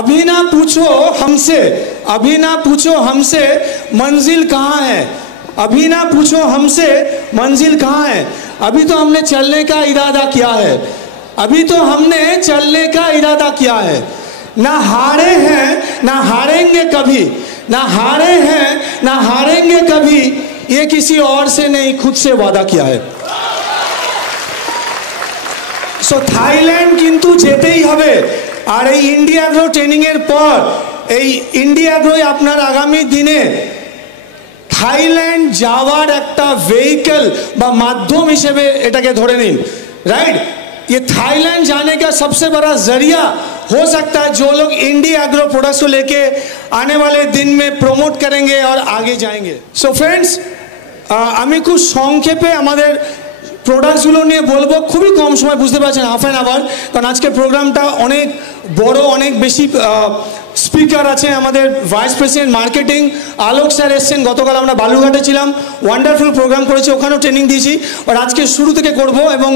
अभी ना पूछो हमसे, अभी ना पूछो हमसे मंजिल कहाँ है, अभी ना पूछो हमसे मंजिल कहाँ है। अभी तो हमने चलने का इरादा किया है, अभी तो हमने चलने का इरादा किया है। ना हारे हैं ना हारेंगे कभी, ना हारे हैं ना हारेंगे कभी, ये किसी और से नहीं खुद से वादा किया है। सो थाईलैंड किन्तु जेतेई हबे। और এই ইন্ডিয়া গ্রো ট্রেনিং এর পর এই ইন্ডিয়া গ্রোই আপনার আগামী দিনে থাইল্যান্ড যাওয়ার একটা ভেহিকল বা মাধ্যম হিসেবে এটাকে ধরে নিন, राइट। ये थाईलैंड जाने का सबसे बड़ा जरिया हो सकता है जो लोग इंडिया एग्रो प्रोडक्ट्स को लेके आने वाले दिन में प्रमोट करेंगे और आगे जाएंगे। सो फ्रेंड्स, আমি খুব সংক্ষেপে আমাদের প্রোডাক্টসগুলো নিয়ে বলবো, খুবই কম সময়, বুঝতে পারছেন, হাফ অ্যান আওয়ার, কারণ আজকের প্রোগ্রামটা অনেক বড়, অনেক বেশি স্পিকার আছে। আমাদের ভাইস প্রেসিডেন্ট মার্কেটিং আলোক স্যার এসছেন, গতকাল আমরা বালুরঘাটে ছিলাম, ওয়ান্ডারফুল প্রোগ্রাম করেছি, ওখানেও ট্রেনিং দিয়েছি, আর আজকে শুরু থেকে করব। এবং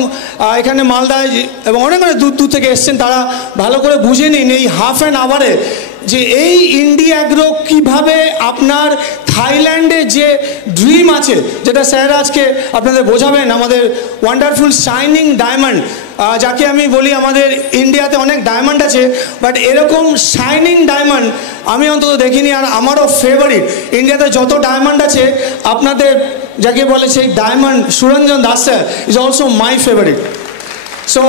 এখানে মালদায় এবং অনেক অনেক দূর দূর থেকে এসছেন, তারা ভালো করে বুঝে নিন এই হাফ অ্যান আওয়ারে যে এই ইন্ডিয়া এগ্রো কীভাবে আপনার থাইল্যান্ডে যে ড্রিম আছে, যেটা স্যার আজকে আপনাদের বোঝাবেন, আমাদের ওয়ান্ডারফুল শাইনিং ডায়মন্ড, যাকে আমি বলি আমাদের ইন্ডিয়াতে অনেক ডায়মন্ড আছে, বাট এরকম শাইনিং ডায়মন্ড আমি অন্তত দেখিনি। আর আমারও ফেভারিট, ইন্ডিয়াতে যত ডায়মন্ড আছে আপনাদের যাকে বলে সেই diamond Suranjan Das sir is also my favourite. So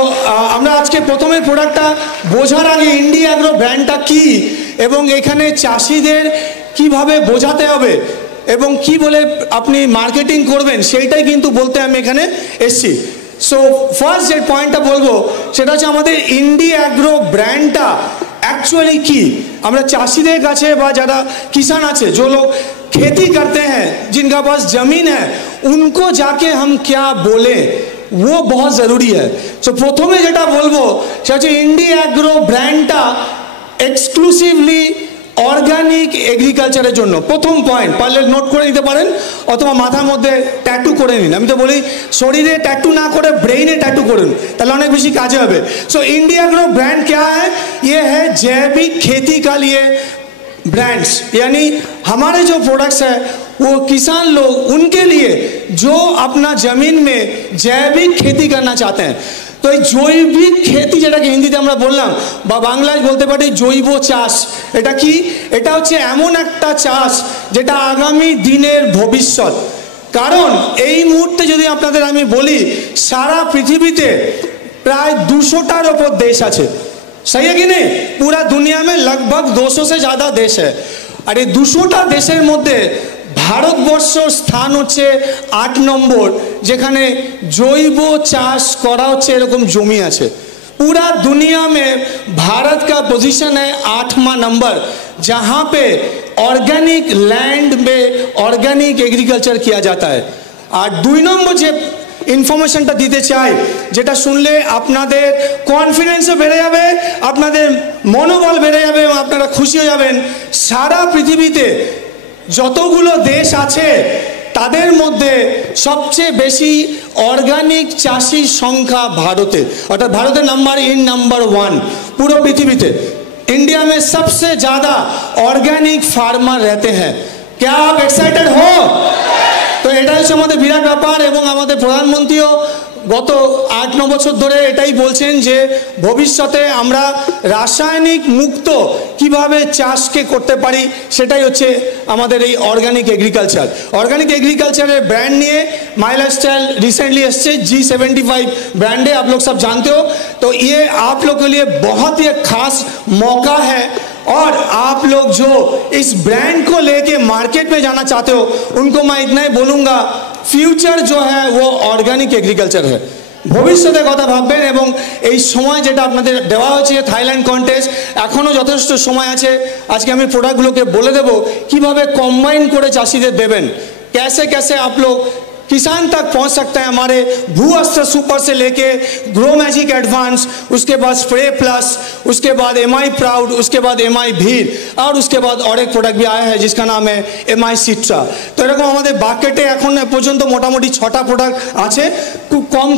আমরা আজকে প্রথমে প্রোডাক্টটা বোঝার আগে ইন্ডিয়া এগ্রো ব্র্যান্ডটা কী এবং এখানে চাষিদের কিভাবে বোঝাতে হবে এবং কি বলে আপনি মার্কেটিং করবেন সেইটাই কিন্তু বলতে আমি এখানে এসেছি। সো ফার্স্ট যে পয়েন্টটা বলবো সেটা হচ্ছে আমাদের ইন্ডিয়া এগ্রো ব্র্যান্ডটা एक्चुअली की আমরা চাষিদের কাছে বা যারা किसान আছে, जो लोग खेती करते हैं, जिनका पास ज़मीन है, उनको जाके हम क्या बोले वो बहुत ज़रूरी है। सो प्रथमे যেটা বলবো সেটা হচ্ছে ইন্ডিয়া এগ্রো ব্র্যান্ডটা এক্সক্লুসিভলি অর্গানিক এগ্রিকালচারের জন্য। প্রথম পয়েন্ট পারলে নোট করে নিতে পারেন অথবা মাথার মধ্যে ট্যাটু করে নিন। আমি তো বলি শরীরে ট্যাটু না করে ব্রেইনে ট্যাটু করুন, তাহলে অনেক বেশি কাজে হবে। सो इंडिया एग्रो ब्रांड क्या है? ये है जैविक खेती का लिए ब्रांड्स, यानी हमारे जो प्रोडक्ट्स है वो किसान लोग उनके लिए जो अपना ज़मीन में जैविक खेती करना चाहते हैं। तो এই জৈবিক खेती যেটাকে হিন্দিতে আমরা বললাম বা বাংলায় বলতে পারি জৈব চাষ, এটা কি? এটা হচ্ছে এমন একটা চাষ যেটা আগামী দিনের ভবিষ্যৎ। কারণ এই মুহূর্তে যদি আপনাদের আমি বলি সারা পৃথিবীতে প্রায় 200টার ওপর দেশ আছে, सही है कि नहीं? पूरा दुनिया में लगभग 200 से ज़्यादा देश है। और ये 200টা দেশের মধ্যে ভারতবর্ষর স্থান হচ্ছে 8 নম্বর, যেখানে জৈব চাষ করা হচ্ছে এরকম জমি আছে। पूरा दुनिया में भारत का पोजीशन है 8वां नंबर, जहाँ पे ऑर्गेनिक लैंड में ऑर्गेनिक एग्रीकल्चर किया जाता है। और 2 নম্বর যে ইনফরমেশনটা দিতে চাই, যেটা শুনলে আপনাদের কনফিডেন্সও বেড়ে যাবে, আপনাদের মনোবল বেড়ে যাবে এবং আপনারা খুশি হয়ে যাবেন। সারা পৃথিবীতে যতগুলো দেশ আছে তাদের মধ্যে সবচেয়ে বেশি অর্গানিক চাষির সংখ্যা ভারতে, অর্থাৎ ভারতের नंबर 1 পুরো পৃথিবীতে। इंडिया में सबसे ज़्यादा ऑर्गेनिक फार्मर रहते हैं। क्या आप एक्साइटेड हो? তো এটা হচ্ছে আমাদের বিরাট ব্যাপার এবং আমাদের প্রধানমন্ত্রীও গত 8-9 বছর ধরে এটাই বলছেন যে ভবিষ্যতে আমরা রাসায়নিক মুক্ত কিভাবে চাষকে করতে পারি, সেটাই হচ্ছে আমাদের এই organic agriculture. Organic agriculture brand निए माई लाइफस्टाइल रिसेंटली एसছে G75 ब्रांड है, आप लोग सब जानते हो। तो ये आप लोग के लिए बहुत ही खास मौका है और आप लोग जो इस ब्रांड को लेके मार्केट में जाना चाहते हो उनको मैं इतना ही बोलूँगा, फ्यूचर जो है वो ऑर्गेनिक एग्रीकल्चर है। ভবিষ্যতের কথা ভাববেন এবং এই সময় যেটা আপনাদের দেওয়া হয়েছে থাইল্যান্ড কন্টেস্ট, এখনও যথেষ্ট সময় আছে। আজকে আমি প্রোডাক্টগুলোকে বলে দেবো কিভাবে কম্বাইন করে চাষিদের দেবেন, कैसे कैसे आप लोग किसान तक पहुंच सकते हैं। हमारे भू अस्त्र सुपर से लेके ग्रो मैजिक एडवांस, उसके बाद स्प्रे प्लस, उसके बाद MI प्राउड, उसके बाद MI भीर और उसके बाद और एक प्रोडक्ट भी आया है जिसका नाम है MI सिट्रा। तो এরকম আমাদের বাকেটে এখন পর্যন্ত মোটামুটি 6টা প্রোডাক্ট আছে, খুব কম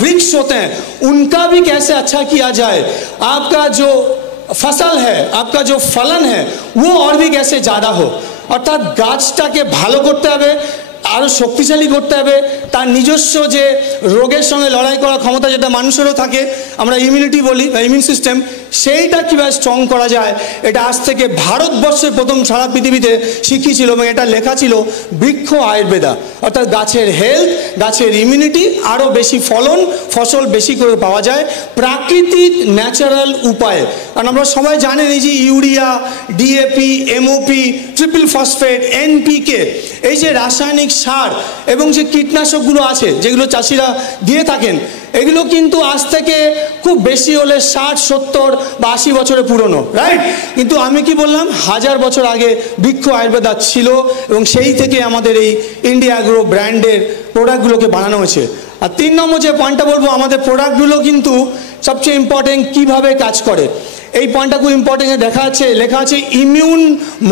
वृक्ष होते हैं, उनका भी कैसे अच्छा किया जाए, आपका जो फसल है, आपका जो फलन है वो और भी कैसे ज़्यादा हो। অর্থাৎ গাছটাকে ভালো করতে হবে, আরও শক্তিশালী করতে হবে, তার নিজস্ব যে রোগের সঙ্গে লড়াই করার ক্ষমতা যেটা মানুষেরও থাকে, আমরা ইমিউনিটি বলি বা ইমিউন সিস্টেম, সেইটা কীভাবে স্ট্রং করা যায়, এটা আজ থেকে ভারতবর্ষের প্রথম সারা পৃথিবীতে শিখিয়েছিল এবং এটা লেখা ছিল বৃক্ষ আয়ুর্বেদা। অর্থাৎ গাছের হেলথ, গাছের ইমিউনিটি, আরও বেশি ফলন, ফসল বেশি করে পাওয়া যায় প্রাকৃতিক ন্যাচারাল উপায়ে। কারণ আমরা সবাই জানেন এই যে urea, DAP, MOP, triple phosphate, NPK, এই যে রাসায়নিক সার এবং যে কীটনাশকগুলো আছে যেগুলো চাষিরা দিয়ে থাকেন, এগুলো কিন্তু আজ থেকে খুব বেশি হলে 60, 70 বা 80 বছরের পুরনো, রাইট? কিন্তু আমি কি বললাম, 1000 বছর আগে বৃক্ষ আয়ুর্বেদা ছিল এবং সেই থেকে আমাদের এই ইন্ডিয়া অ্যাগ্রো ব্র্যান্ডের প্রোডাক্টগুলোকে বানানো হয়েছে। আর 3 নম্বর যে পয়েন্টটা বলবো, আমাদের প্রোডাক্টগুলো কিন্তু সবচেয়ে ইম্পর্টেন্ট কীভাবে কাজ করে, এই পয়েন্টটা খুব ইম্পর্টেंट দেখা আছে, লেখা আছে इम्यून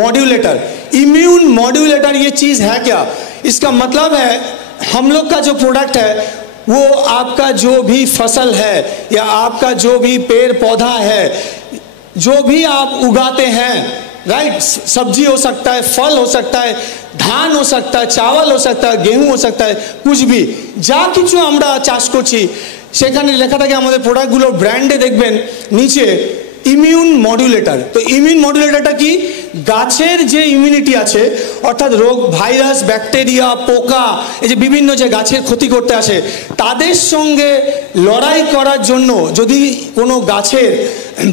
मॉड्यूलेटर। इम्यून मॉड्यूलेटर ये चीज़ है क्या? इसका मतलब है हम लोग का जो प्रोडक्ट है वो आपका जो भी फसल है या आपका जो भी पेड़ पौधा है, जो भी आप उगाते हैं, राइट, सब्जी हो सकता है, फल हो सकता है, धान हो सकता है, चावल हो सकता है, गेहूँ हो सकता है, कुछ भी যা কিছু আমরা চাষ করছি সেখানে লেখা থাকে আমাদের প্রোডাক্টগুলোর ব্র্যান্ডে দেখবেন নিচে ইমিউন মডুলেটর। তো ইমিউন মডুলেটরটা কি? গাছের যে ইমিউনিটি আছে, অর্থাৎ রোগ, ভাইরাস, ব্যাকটেরিয়া, পোকা, এই যে বিভিন্ন যে গাছের ক্ষতি করতে আসে, তাদের সঙ্গে লড়াই করার জন্য যদি কোনো গাছের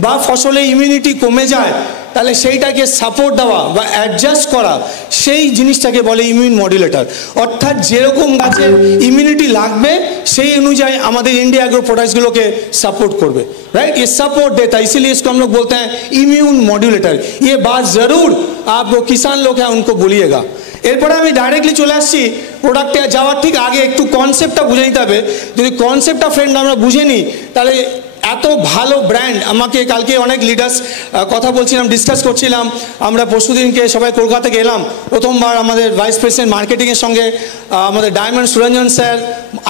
বা ফসলে ইমিউনিটি কমে যায় তাহলে সেইটাকে সাপোর্ট দেওয়া বা অ্যাডজাস্ট করা, সেই জিনিসটাকে বলে ইমিউন মডুলেটর। অর্থাৎ যেরকম গাছের ইমিউনিটি লাগবে সেই অনুযায়ী আমাদের इंडिया एग्रो प्रोडक्ट्सগুলোকে সাপোর্ট করবে, राइट? ये सपोर्ट देता है, इसीलिए इसको हम लोग बोलते हैं इम्यून मॉड्यूलेटर। ये बात ज़रूर आप जो किसान लोग हैं उनको बोलिएगा। এরপরে আমি ডাইরেক্টলি চলে আসছি প্রোডাক্টে যাওয়ার ঠিক আগে একটু কনসেপ্টটা বুঝে নিতে হবে। যদি কনসেপ্টটা ফ্রেন্ড আমরা বুঝে নিই তাহলে এত ভালো ব্র্যান্ড, আমাকে কালকে অনেক লিডার্স কথা বলছিলাম, ডিসকাস করছিলাম, আমরা পরশুদিনকে সবাই কলকাতাতে গেলাম, প্রথমবার আমাদের ভাইস প্রেসিডেন্ট মার্কেটিংয়ের সঙ্গে আমাদের diamond Suranjan sir,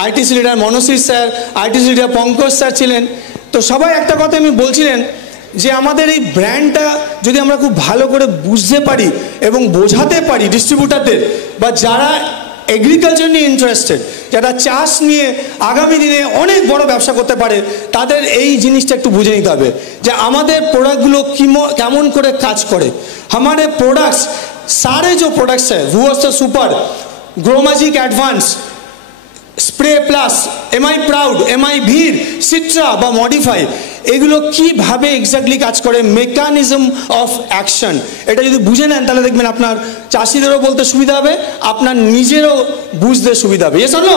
ITC leader Manosir sir, ITC leader Pankaj sir ছিলেন। তো সবাই একটা কথা আমি বলছিলেন যে আমাদের এই ব্র্যান্ডটা যদি আমরা খুব ভালো করে বুঝতে পারি এবং বোঝাতে পারি ডিস্ট্রিবিউটারদের বা যারা এগ্রিকালচার নিয়ে ইন্টারেস্টেড, যারা চাষ নিয়ে আগামী দিনে অনেক বড় ব্যবসা করতে পারে, তাদের এই জিনিসটা একটু বুঝে নিতে হবে যে আমাদের প্রোডাক্টগুলো কেমন করে কাজ করে। हमारे प्रोडक्ट्स, सारे जो प्रोडक्ट्स है, वूवर्स्टर super, Grow Magic advance, spray plus, MI proud, MI ভির, সিট্রা বা মডিফাই, এগুলো কীভাবে এক্স্যাক্টলি কাজ করে, মেকানিজম অফ অ্যাকশন, এটা যদি বুঝে নেন তাহলে দেখবেন আপনার চাষিদেরও বলতে সুবিধা হবে, আপনার নিজেরও বুঝতে সুবিধা হবে। এ শোনো,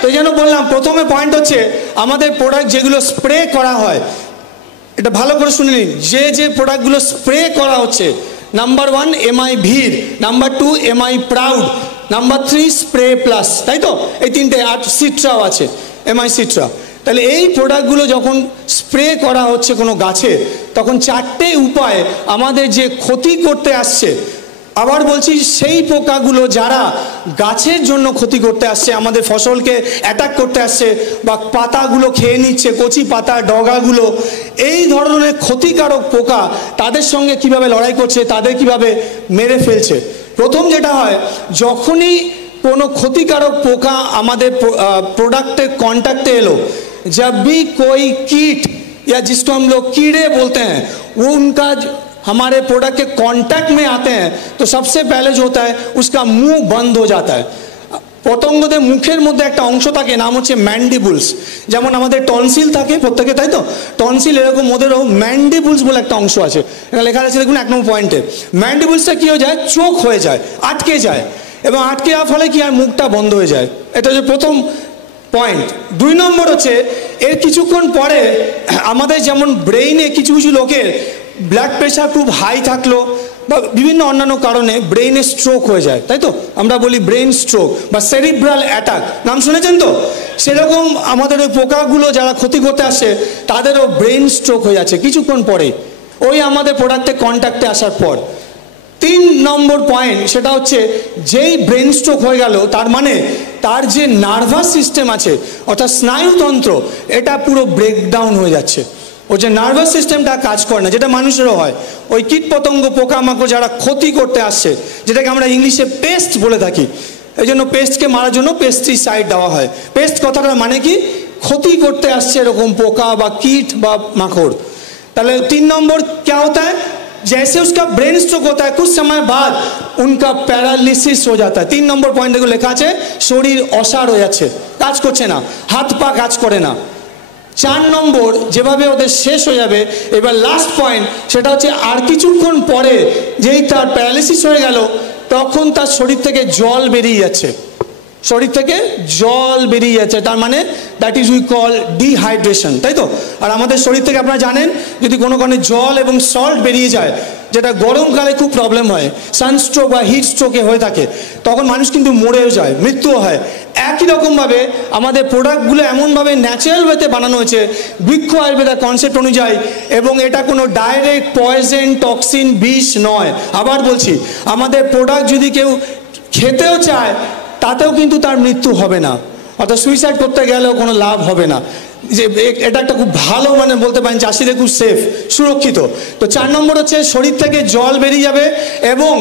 তো এই জন্য বললাম প্রথমে পয়েন্ট হচ্ছে আমাদের প্রোডাক্ট যেগুলো স্প্রে করা হয়, এটা ভালো করে শুনে নিন, যে প্রোডাক্টগুলো স্প্রে করা হচ্ছে, নাম্বার 1 এমআই ভির, number 2 MI proud, number 3 spray plus, তাই তো? এই তিনটে, আর সিট্রাও আছে, এমআই সিট্রা। তাহলে এই প্রোডাক্টগুলো যখন স্প্রে করা হচ্ছে কোনো গাছে, তখন 4টে উপায় আমাদের যে ক্ষতি করতে আসছে, আবার বলছি সেই পোকাগুলো যারা গাছের জন্য ক্ষতি করতে আসছে, আমাদের ফসলকে অ্যাটাক করতে আসছে বা পাতাগুলো খেয়ে নিচ্ছে, কচি পাতা, ডগাগুলো, এই ধরনের ক্ষতিকারক পোকা, তাদের সঙ্গে কিভাবে লড়াই করছে, তাদের কিভাবে মেরে ফেলছে। প্রথম যেটা হয়, যখনই কোনো ক্ষতিকারক পোকা আমাদের प्रोडक्ट कॉन्टैक्ट एलो, जब भी कोई कीट या जिसको हम लोग कीड़े बोलते हैं वो उनका हमारे प्रोडक्ट के कांटेक्ट में आते हैं तो सबसे पहले जो होता है उसका मुंह बंद हो जाता है। পতঙ্গদের মুখের মধ্যে একটা অংশ থাকে, নাম হচ্ছে ম্যান্ডিবুলস। যেমন আমাদের টনসিল থাকে প্রত্যেকে, তাই তো? টনসিল এরকম ওদেরও ম্যান্ডিবুলস বলে একটা অংশ আছে, এটা লেখা আছে দেখুন 1 নম্বর পয়েন্টে। ম্যান্ডিবুলসটা কী হয়ে যায়, চোখ হয়ে যায়, আটকে যায়, এবং আটকে যাওয়ার ফলে কি হয়, মুখটা বন্ধ হয়ে যায়। এটা হচ্ছে প্রথম পয়েন্ট। 2 নম্বর হচ্ছে এর কিছুক্ষণ পরে আমাদের যেমন ব্রেইনে কিছু কিছু লোকের ব্লাড প্রেশার খুব হাই থাকলো বা বিভিন্ন অন্যান্য কারণে ব্রেইনে স্ট্রোক হয়ে যায়, তাই তো? আমরা বলি ব্রেইন স্ট্রোক বা সেরিব্রাল অ্যাটাক, নাম শুনেছেন তো? সেরকম আমাদের ওই পোকাগুলো যারা ক্ষতি করতে আসে তাদেরও ব্রেইন স্ট্রোক হয়ে যাচ্ছে কিছুক্ষণ পরে, ওই আমাদের প্রোডাক্টে কন্ট্যাক্টে আসার পর। তিন নম্বর পয়েন্ট সেটা হচ্ছে যেই ব্রেন স্ট্রোক হয়ে গেল তার মানে তার যে নার্ভাস সিস্টেম আছে অর্থাৎ স্নায়ুতন্ত্র এটা পুরো ব্রেকডাউন হয়ে যাচ্ছে। ওই যে নার্ভাস সিস্টেমটা কাজ করে না, যেটা মানুষেরও হয়। ওই কীটপতঙ্গ পোকামাকড় যারা ক্ষতি করতে আসছে, যেটাকে আমরা ইংলিশে পেস্ট বলে থাকি, এই জন্য পেস্টকে মারার জন্য পেস্টিসাইড দেওয়া হয়। পেস্ট কথাটার মানে কি? ক্ষতি করতে আসছে এরকম পোকা বা कीट বা माकड़। তাহলে 3 नंबर क्या होता है? जैसे उसका ब्रेन स्ट्रोक होता है कुछ समय बाद उनका पैरालिसिस हो जाता है। 3 नंबर पॉइंट देखो लेखा আছে শরীর অসাড় হয়ে যাচ্ছে, কাজ করছে না, হাত পা কাজ করে না। 4 নম্বর যেভাবে ওদের শেষ হয়ে যাবে। এবার লাস্ট পয়েন্ট সেটা হচ্ছে আর কিছুক্ষণ পরে যেই তার প্যারালিসিস হয়ে গেল তখন তার শরীর থেকে জল বেরিয়ে যাচ্ছে, শরীর থেকে জল বেরিয়ে যাচ্ছে। তার মানে that is we call dehydration, তাই তো? আর আমাদের শরীর থেকে আপনারা জানেন যদি কোনো কারণে জল এবং সল্ট বেরিয়ে যায়, যেটা গরমকালে খুব প্রবলেম হয়, সানস্ট্রোক বা হিট স্ট্রোকে হয়ে থাকে, তখন মানুষ কিন্তু মরেও যায়, মৃত্যুও হয়। একই রকমভাবে আমাদের প্রোডাক্টগুলো এমনভাবে ন্যাচারাল ওয়েতে বানানো হয়েছে বৃক্ষ আয়ুর্বেদা কনসেপ্ট অনুযায়ী, এবং এটা কোনো ডাইরেক্ট পয়জন টক্সিন বিষ নয়। আবার বলছি, আমাদের প্রোডাক্ট যদি কেউ খেতেও চায় তাতেও কিন্তু তার মৃত্যু হবে না, অর্থাৎ সুইসাইড করতে গেলেও কোনো লাভ হবে না। যে এটা একটা খুব ভালো মানে বলতে পারেন চাষিদের খুব সেফ, সুরক্ষিত। তো 4 নম্বর হচ্ছে শরীর থেকে জল বেরিয়ে যাবে এবং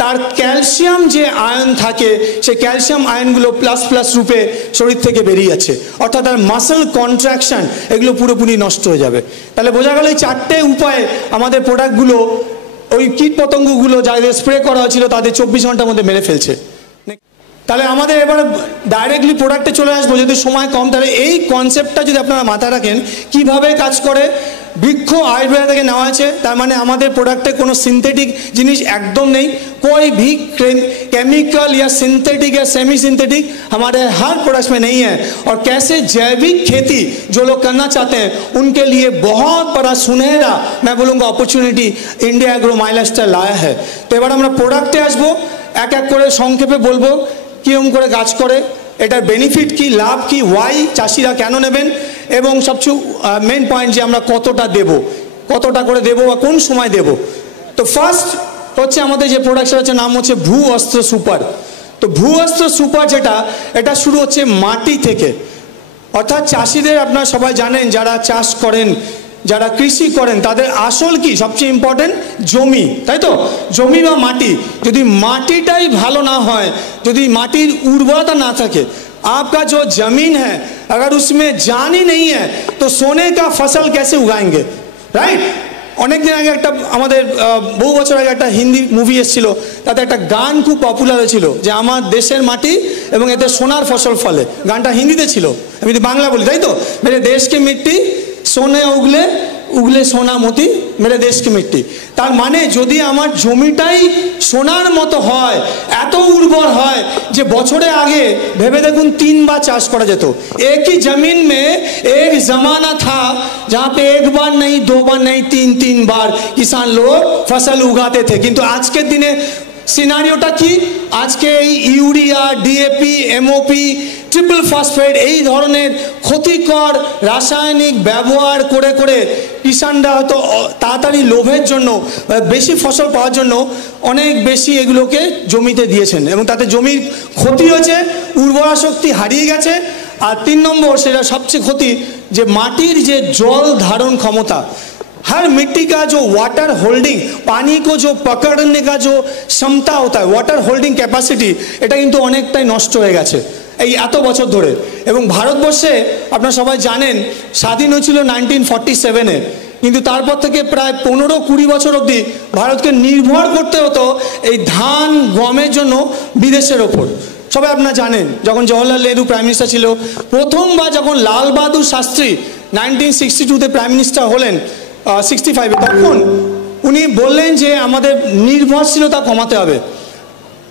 তার ক্যালসিয়াম যে আয়ন থাকে সেই ক্যালসিয়াম আয়নগুলো প্লাস প্লাস রূপে শরীর থেকে বেরিয়ে যাচ্ছে, অর্থাৎ তার মাসেল কন্ট্রাকশন এগুলো পুরোপুরি নষ্ট হয়ে যাবে। তাহলে বোঝা গেল এই 4টে উপায়ে আমাদের প্রোডাক্টগুলো ওই কীট পতঙ্গগুলো যাদের স্প্রে করা হয়েছিল তাদের 24 ঘন্টার মধ্যে মেরে ফেলছে। তাহলে আমাদের এবারে ডাইরেক্টলি প্রোডাক্টে চলে আসবো, যদি সময় কম। তাহলে এই কনসেপ্টটা যদি আপনারা মাথায় রাখেন কিভাবে কাজ করে, বৃক্ষ আয়ুর্বেদ থেকে নেওয়া আছে, তার মানে আমাদের প্রোডাক্টে কোনো সিंथेटिक জিনিস একদম নেই। कोई भी केमिकल या सिंथेटिक या सेमी सिंथेटिक हमारे हर प्रोडक्ट्स में नहीं है। और कैसे जैविक खेती जो लोग करना चाहते हैं उनके लिए बहुत बड़ा सुनहरा मैं बोलूँगा अपॉर्चुनिटी इंडिया एग्रो माई लाइफस्टाइल लाया है। तो এবার আমরা প্রোডাক্টে আসবো, এক এক করে সংক্ষেপে বলবো কিরকম করে কাজ করে, এটার বেনিফিট কি, লাভ কি, ওয়াই চাষিরা কেন নেবেন, এবং সবচেয়ে মেন পয়েন্ট যে আমরা কতটা দেব, কতটা করে দেব বা কোন সময় দেব। তো ফার্স্ট হচ্ছে আমাদের যে প্রোডাক্টটা হচ্ছে নাম হচ্ছে ভূ অস্ত্র সুপার। তো ভূ অস্ত্র সুপার যেটা, এটা শুরু হচ্ছে মাটি থেকে, অর্থাৎ চাষিদের আপনারা সবাই জানেন যারা চাষ করেন, যারা কৃষি করেন তাদের আসল কি সবচেয়ে ইম্পর্টেন্ট জমি, তাই তো? জমি বা মাটি, যদি মাটিটাই ভালো না হয়, যদি মাটির উর্বরতা না থাকে, आपका जो जमीन है अगर उसमें जान ही नहीं है तो सोने का फसल कैसे उगाएंगे, राइट? অনেক দিন আগে একটা আমাদের বহু বছর আগে একটা হিন্দি মুভি এসেছিল, তাতে একটা গান খুব পপুলার হয়েছিল যে আমার দেশের মাটি এবং এতে সোনার ফসল ফলে। গানটা হিন্দিতে ছিল, আমি যদি বাংলা বলি, তাই তো? মেরে দেশ কে মিট্টি সোনে উগলে উগলে সোনা মতি মেরে দেশ কি মিট্টি। তার মানে যদি আমার জমিটাই সোনার মতো হয়, এত উর্বর হয় যে বছরে আগে ভেবে দেখুন 3 बार চাষ করা যেত। एक ही जमीन में एक जमाना था जहाँ पे 1 बार नहीं 2 बार नहीं 3 बार किसान लोग फसल उगाते थे। किंतु आज के दिने সিনারিওটা কি, আজকে এই urea, DAP, MOP, triple phosphate এই ধরনের ক্ষতিকর রাসায়নিক ব্যবহার করে করে কিষানরা হয়তো তাড়াতাড়ি লোভের জন্য, বেশি ফসল পাওয়ার জন্য অনেক বেশি এগুলোকে জমিতে দিয়েছেন, এবং তাতে জমির ক্ষতি হয়েছে, উর্বরা শক্তি হারিয়ে গেছে। আর 3 নম্বর সেটা সবচেয়ে ক্ষতি, যে মাটির যে জল ধারণ ক্ষমতা, हर मिट्टी का जो वाटर होल्डिंग, पानी को जो पकड़ने का जो क्षमता होता है, वाटर होल्डिंग कैपेसिटी, এটা কিন্তু অনেকটাই নষ্ট হয়ে গেছে এই এত বছর ধরে। এবং ভারতবর্ষে আপনারা সবাই জানেন স্বাধীন হয়েছিল 1947-এ, কিন্তু তারপর থেকে প্রায় 15-20 বছর অবধি ভারতকে নির্ভর করতে হতো এই ধান গমের জন্য বিদেশের ওপর। সবাই আপনারা জানেন যখন জওহরলাল নেহরু প্রাইম মিনিস্টার ছিল, প্রথমবার যখন লাল বাহাদুর শাস্ত্রী 1962-তে প্রাইম মিনিস্টার হলেন 65-এ, তখন উনি বললেন যে আমাদের নির্ভরশীলতা কমাতে হবে,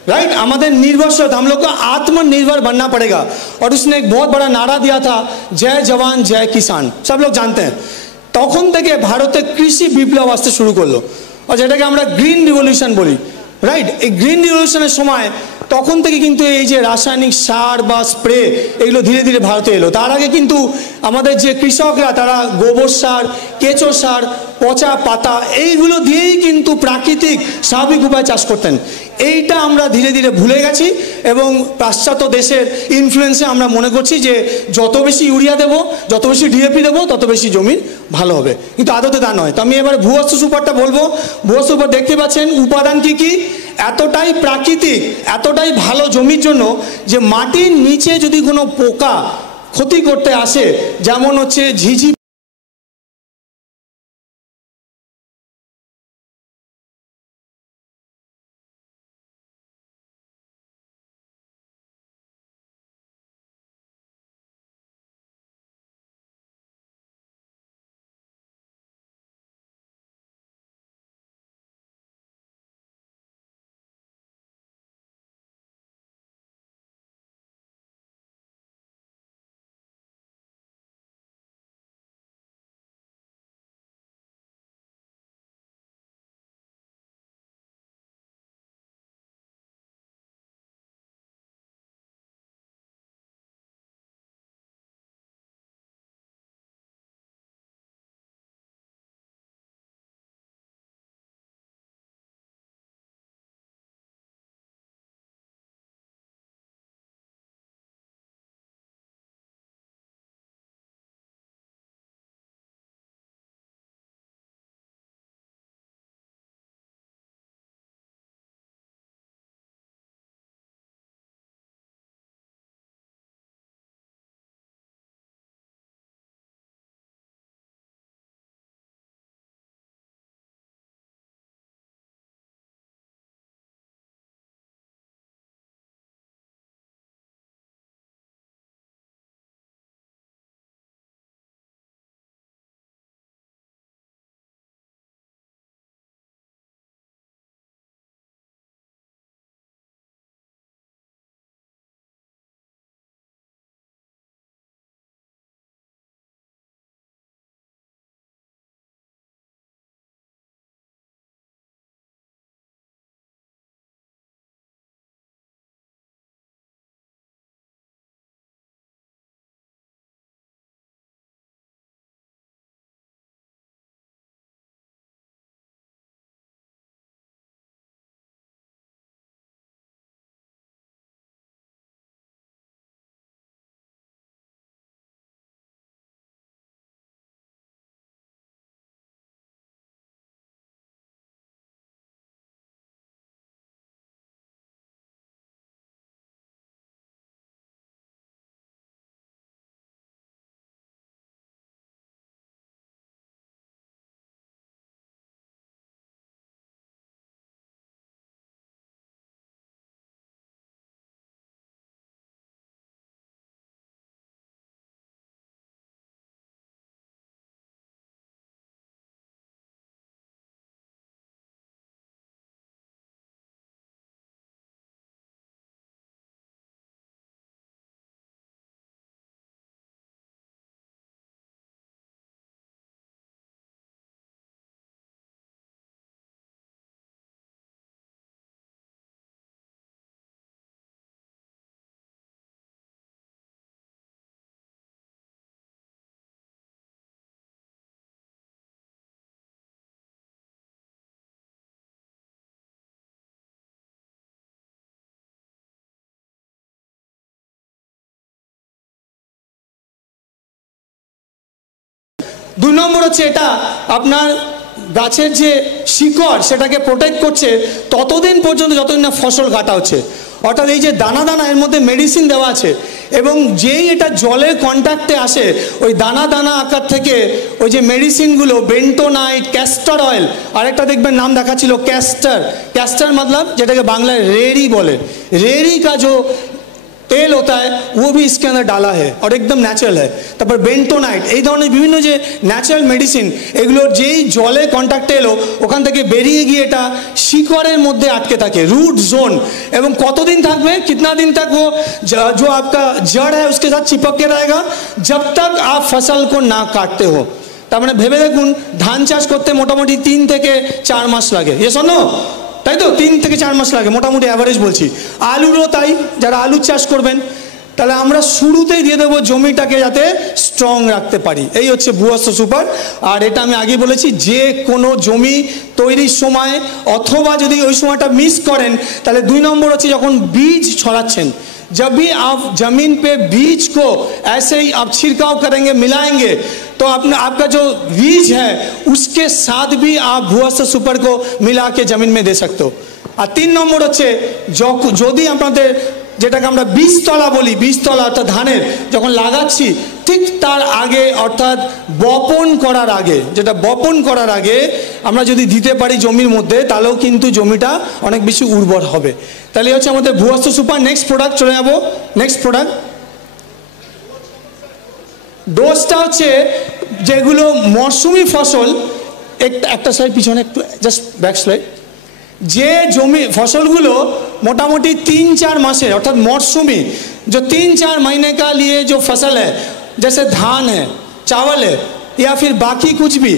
राइट? हमारे निर्भरशीलता, हम लोग को आत्मनिर्भर बनना पड़ेगा। और उसने एक बहुत बड़ा नारा दिया था, जय जवान जय किसान, सब लोग जानते हैं। তখন থেকে ভারতে কৃষি বিপ্লব আসতে শুরু করলো, আর যেটাকে আমরা গ্রিন রিভলিউশন বলি, রাইট? এই গ্রিন রিভলিউশনের সময় তখন থেকে কিন্তু এই যে রাসায়নিক সার বা স্প্রে এগুলো ধীরে ধীরে ভারতে এলো। তার আগে কিন্তু আমাদের যে কৃষকরা তারা গোবর সার, কেঁচো সার, পচা পাতা এইগুলো দিয়েই কিন্তু প্রাকৃতিক প্রাকৃতিক স্বাভাবিক উপায়ে চাষ করতেন। এইটা আমরা ধীরে ধীরে ভুলে গেছি এবং পাশ্চাত্য দেশের ইনফ্লুয়েন্সে আমরা মনে করছি যে যত বেশি ইউরিয়া দেবো, যত বেশি ডিএপি দেবো, তত বেশি জমির ভালো হবে, কিন্তু আদতে তা নয়। তো আমি এবার ভূবস্তু সুপারটা বলবো। ভূবস্তু সুপার দেখতে পাচ্ছেন উপাদান কি কি, এতটাই প্রাকৃতিক, এতটাই ভালো জমির জন্য যে মাটির নিচে যদি কোনো পোকা ক্ষতি করতে আসে, যেমন হচ্ছে ঝিঝি, দুই নম্বর হচ্ছে এটা আপনার গাছের যে শিকড় সেটাকে প্রোটেক্ট করছে ততদিন পর্যন্ত যতদিন না ফসল কাটা হচ্ছে। অর্থাৎ এই যে দানা দানা এর মধ্যে মেডিসিন দেওয়া আছে এবং যেই এটা জলের কন্ট্যাক্টে আসে ওই দানা দানা আকার থেকে ওই যে মেডিসিনগুলো বেন্টোনাইট, ক্যাস্টর অয়েল, আরেকটা দেখবেন নাম দেখাচ্ছিল ক্যাস্টার, ক্যাস্টার मतलब যেটাকে বাংলায় रेरी बोले, रेरी का जो तेल होता है वो भी इसके अंदर डाला है और एकदम ন্যাচারাল है। তারপর বেন্টোনাইট, এই ধরনের বিভিন্ন যে ন্যাচারাল মেডিসিন এগুলোর যেই জলে কন্ট্যাক্টে এলো ওখান থেকে বেরিয়ে গিয়ে এটা শিকড়ের মধ্যে আটকে থাকে, रूट जोन, এবং কতদিন থাকবে, कितना दिन तक वो जो आपका जड़ है उसके साथ चिपक के रहेगा जब तक आप फसल को ना काटते हो। তার মানে ভেবে দেখুন ধান চাষ করতে মোটামুটি 3 থেকে 4 মাস লাগে, ये শোনো তাই তো 3 থেকে 4 মাস লাগে মোটামুটি অ্যাভারেজ বলছি। আলুরও তাই, যারা আলু চাষ করবেন তাহলে আমরা শুরুতেই দিয়ে দেবো জমিটাকে যাতে স্ট্রং রাখতে পারি। এই হচ্ছে ভূয়স্ত্র সুপার। আর এটা আমি আগে বলেছি, যে কোনো জমি তৈরির সময় অথবা যদি ওই সময়টা মিস করেন, তাহলে 2 নম্বর হচ্ছে যখন বীজ ছড়াচ্ছেন, जब भी आप जमीन पे बीज को ऐसे ही आप छिड़काव करेंगे, मिलाएंगे, तो अपना आपका जो बीज है उसके साथ भी आप भूयस्त्र सुपर को मिला के जमीन में दे सकते हो। और 3 নম্বর হচ্ছে যদি আপনাদের যেটাকে আমরা বীজতলা বলি, বীজতলা অর্থাৎ ধানের যখন লাগাচ্ছি ঠিক তার আগে অর্থাৎ বপন করার আগে, যেটা বপন করার আগে আমরা যদি দিতে পারি জমির মধ্যে, তাহলেও কিন্তু জমিটা অনেক বেশি উর্বর হবে। তাহলে হচ্ছে আমাদের ভূয়স্ত্র সুপার। নেক্সট প্রোডাক্ট চলে যাবো। নেক্সট প্রোডাক্ট ডোজটা হচ্ছে যেগুলো মরশুমি ফসল, একটা স্লাইড পিছনে একটু জাস্ট ব্যাক স্লাইড, যে জমি ফসলগুলো मोटामोटी 3-4 मासे अर्थात मौसमी जो 3-4 महीने का लिए जो फसल है, जैसे धान है, चावल है या फिर बाकी कुछ भी,